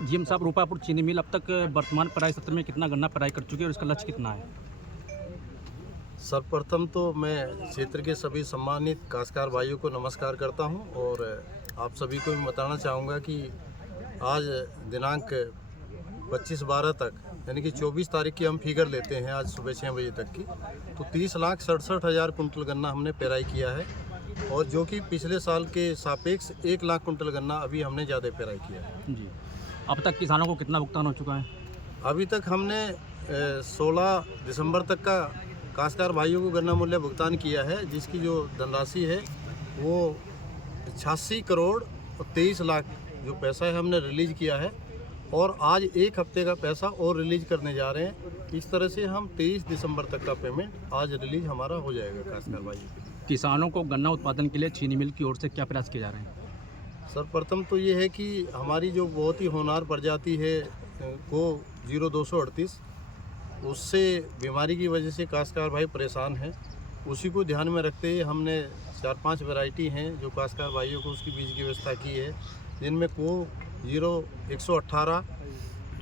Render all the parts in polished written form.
GM साहब, रूपापुर चीनी मिल अब तक वर्तमान पेराई सत्र में कितना गन्ना पेराई कर चुकी है और इसका लक्ष्य कितना है? सर्वप्रथम तो मैं क्षेत्र के सभी सम्मानित काश्तकार भाइयों को नमस्कार करता हूं और आप सभी को मैं बताना चाहूँगा कि आज दिनांक 25/12 तक यानी कि 24 तारीख की हम फिगर लेते हैं आज सुबह 6 बजे तक की, तो 30,67,000 कुंटल गन्ना हमने पेराई किया है और जो कि पिछले साल के सापेक्ष 1 लाख कुंटल गन्ना अभी हमने ज़्यादा पेराई किया है। जी, अब तक किसानों को कितना भुगतान हो चुका है? अभी तक हमने 16 दिसंबर तक का काश्तकार भाइयों को गन्ना मूल्य भुगतान किया है, जिसकी जो धनराशि है वो 86 करोड़ और 23 लाख जो पैसा है हमने रिलीज़ किया है और आज एक हफ्ते का पैसा और रिलीज़ करने जा रहे हैं। इस तरह से हम 23 दिसंबर तक का पेमेंट आज रिलीज़ हमारा हो जाएगा काश्तकार भाइयों। किसानों को गन्ना उत्पादन के लिए चीनी मिल की ओर से क्या प्रयास किए जा रहे हैं? सर्वप्रथम तो ये है कि हमारी जो बहुत ही होनहार प्रजाति है वो 0238 उससे बीमारी की वजह से काश्तकार भाई परेशान हैं। उसी को ध्यान में रखते हुए हमने 4-5 वैरायटी हैं जो काश्तकार भाइयों को उसकी बीज की व्यवस्था की है, जिनमें को 0118,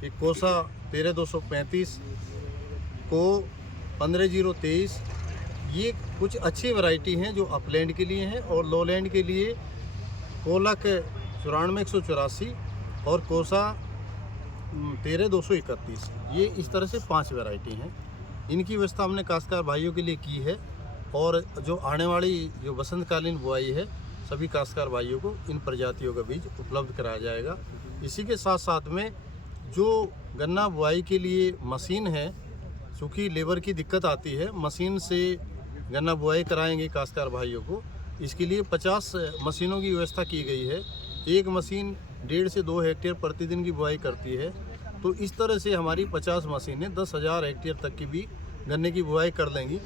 एक कोसा 13235, को 15023, ये कुछ अच्छी वैरायटी हैं जो अपलैंड के लिए हैं और लोलैंड के लिए कोलक 94-184 और कोसा 13-231, ये इस तरह से 5 वैरायटी हैं। इनकी व्यवस्था हमने काश्तकार भाइयों के लिए की है और जो आने वाली जो बसंतकालीन बुआई है सभी काश्तकार भाइयों को इन प्रजातियों का बीज उपलब्ध कराया जाएगा। इसी के साथ साथ में जो गन्ना बुआई के लिए मशीन है, चूँकि लेबर की दिक्कत आती है, मशीन से गन्ना बुआई कराएंगे काश्तकार भाइयों को, इसके लिए 50 मशीनों की व्यवस्था की गई है। एक मशीन 1.5 से 2 हेक्टेयर प्रतिदिन की बुआई करती है, तो इस तरह से हमारी 50 मशीनें 10,000 हेक्टेयर तक की भी गन्ने की बुआई कर लेंगी।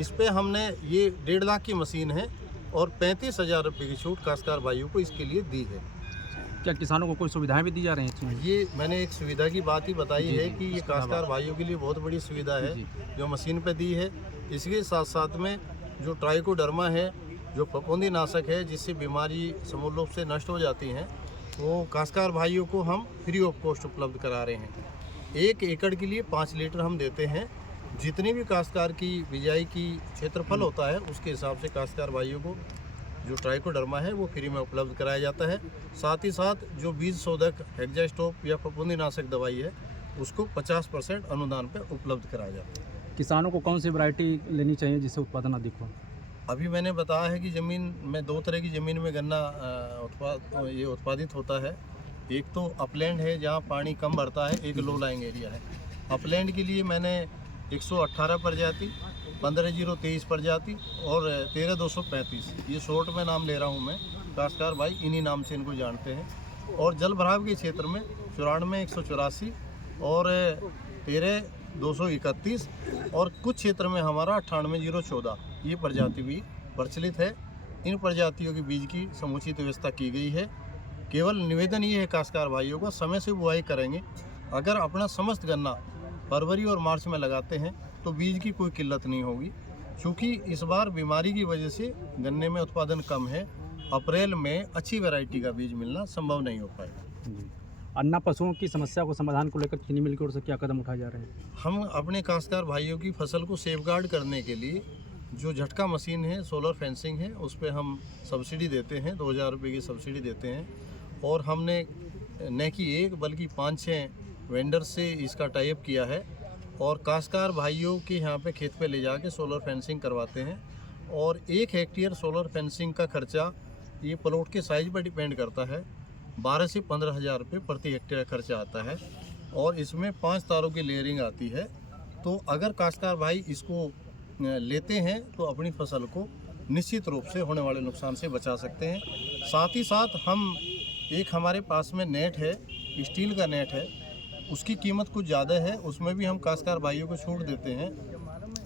इस पे हमने ये 1.5 लाख की मशीन है और 35,000 रुपये की छूट काश्तकार भाइयों को इसके लिए दी है। क्या किसानों को कोई सुविधाएं भी दी जा रही हैं? ये मैंने एक सुविधा की बात ही बताई जी, है जी, कि ये इसके काश्तकार अलावा भाइयों के लिए बहुत बड़ी सुविधा है जी। जो मशीन पे दी है। इसके साथ साथ में जो ट्राइकोडर्मा है, जो फफूंदी नाशक है जिससे बीमारी समूल रूप से नष्ट हो जाती हैं, वो काश्तकार भाइयों को हम फ्री ऑफ कॉस्ट उपलब्ध करा रहे हैं। 1 एकड़ के लिए 5 लीटर हम देते हैं। जितनी भी काश्तकार की बिजाई की क्षेत्रफल होता है उसके हिसाब से काश्तकार भाइयों को जो ट्राइकोडर्मा है वो फ्री में उपलब्ध कराया जाता है। साथ ही साथ जो बीज शोधक हेक्सास्टॉप या फफूंदी नाशक दवाई है उसको 50% अनुदान पर उपलब्ध कराया जाता है। किसानों को कौन सी वैरायटी लेनी चाहिए जिससे उत्पादन अधिक हो? अभी मैंने बताया है कि ज़मीन में 2 तरह की ज़मीन में गन्ना उत्पादित होता है। एक तो अपलैंड है जहाँ पानी कम भरता है, एक लो लाइंग एरिया है। अपलैंड के लिए मैंने 118 प्रजाति, 15-023 प्रजाति और 13-235, ये शॉर्ट में नाम ले रहा हूँ मैं, काश्तकार भाई इन्हीं नाम से इनको जानते हैं। और जल भराव के क्षेत्र में 94-184 और 13-231 और कुछ क्षेत्र में हमारा 98-014 ये प्रजाति भी प्रचलित है। इन प्रजातियों के बीज की समुचित व्यवस्था की गई है। केवल निवेदन ये है काश्तकार भाइयों को, समय से बुआई करेंगे। अगर अपना समस्त गन्ना फरवरी और मार्च में लगाते हैं तो बीज की कोई किल्लत नहीं होगी। चूँकि इस बार बीमारी की वजह से गन्ने में उत्पादन कम है, अप्रैल में अच्छी वैरायटी का बीज मिलना संभव नहीं हो पाएगा। अन्ना पशुओं की समस्या को समाधान को लेकर चीनी मिल की ओर से क्या कदम उठाए जा रहे हैं? हम अपने काश्तकार भाइयों की फसल को सेफगार्ड करने के लिए जो झटका मशीन है, सोलर फेंसिंग है, उस पर हम सब्सिडी देते हैं, 2,000 रुपये की सब्सिडी देते हैं। और हमने न कि एक बल्कि 5-6 वेंडर से इसका टाइप किया है और काश्तकार भाइयों के यहाँ पे खेत पे ले जाके सोलर फेंसिंग करवाते हैं। और 1 हेक्टेयर सोलर फेंसिंग का खर्चा ये प्लॉट के साइज पर डिपेंड करता है, 12 से 15,000 रुपये प्रति हेक्टेयर खर्चा आता है और इसमें 5 तारों की लेयरिंग आती है। तो अगर काश्तकार भाई इसको लेते हैं तो अपनी फसल को निश्चित रूप से होने वाले नुकसान से बचा सकते हैं। साथ ही साथ हम एक हमारे पास में नेट है, स्टील का नेट है, उसकी कीमत कुछ ज़्यादा है, उसमें भी हम काश्तकार भाइयों को छूट देते हैं।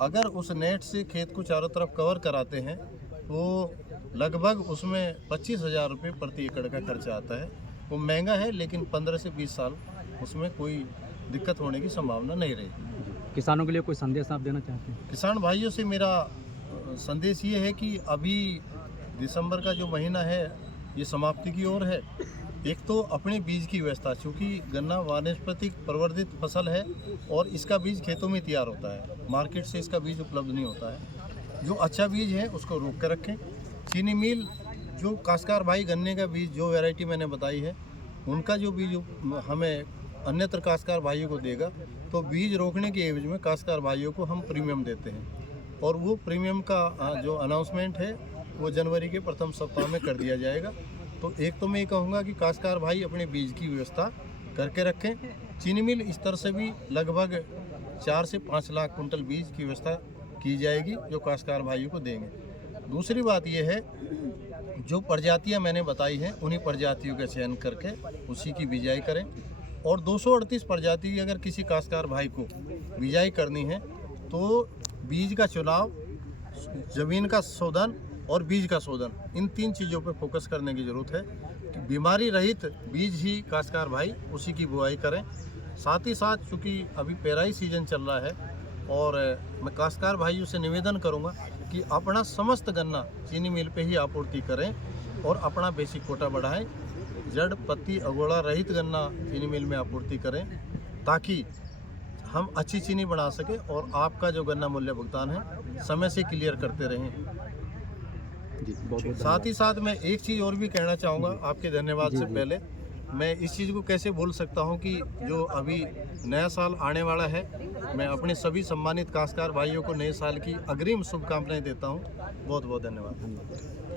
अगर उस नेट से खेत को चारों तरफ कवर कराते हैं तो लगभग उसमें 25,000 रुपये प्रति एकड़ का खर्चा आता है। वो महंगा है लेकिन 15 से 20 साल उसमें कोई दिक्कत होने की संभावना नहीं रहेगी। किसानों के लिए कोई संदेश आप देना चाहते हैं? किसान भाइयों से मेरा संदेश ये है कि अभी दिसंबर का जो महीना है ये समाप्ति की ओर है एक तो अपने बीज की व्यवस्था, चूँकि गन्ना वानस्पतिक प्रवर्धित फसल है और इसका बीज खेतों में तैयार होता है, मार्केट से इसका बीज उपलब्ध नहीं होता है। जो अच्छा बीज है उसको रोक कर रखें। चीनी मिल जो काश्तकार भाई गन्ने का बीज जो वैरायटी मैंने बताई है उनका जो बीज हमें अन्यत्र काश्तकार भाइयों को देगा, तो बीज रोकने के एवज में काश्तकार भाइयों को हम प्रीमियम देते हैं और वो प्रीमियम का जो अनाउंसमेंट है वो जनवरी के प्रथम सप्ताह में कर दिया जाएगा। तो एक तो मैं ये कहूँगा कि काश्तकार भाई अपने बीज की व्यवस्था करके रखें। चीनी मिल स्तर से भी लगभग 4 से 5 लाख कुंटल बीज की व्यवस्था की जाएगी जो काश्तकार भाइयों को देंगे। दूसरी बात यह है, जो प्रजातियां मैंने बताई हैं उन्हीं प्रजातियों का चयन करके उसी की बिजाई करें और 238 प्रजाति की अगर किसी काश्तकार भाई को बिजाई करनी है तो बीज का चुनाव, ज़मीन का शोधन और बीज का शोधन, इन 3 चीज़ों पर फोकस करने की ज़रूरत है कि बीमारी रहित बीज ही काश्तकार भाई उसी की बुआई करें। साथ ही साथ चूँकि अभी पेराई सीजन चल रहा है और मैं काश्तकार भाइयों से निवेदन करूंगा कि अपना समस्त गन्ना चीनी मिल पे ही आपूर्ति करें और अपना बेसिक कोटा बढ़ाएं। जड़ पत्ती अगोड़ा रहित गन्ना चीनी मिल में आपूर्ति करें ताकि हम अच्छी चीनी बना सकें और आपका जो गन्ना मूल्य भुगतान है समय से क्लियर करते रहें। जी, बहुत बहुत साथ ही साथ मैं एक चीज़ और भी कहना चाहूँगा आपके धन्यवाद से पहले, मैं इस चीज़ को कैसे बोल सकता हूँ कि जो अभी नया साल आने वाला है, मैं अपने सभी सम्मानित काश्तकार भाइयों को नए साल की अग्रिम शुभकामनाएं देता हूँ। बहुत बहुत धन्यवाद।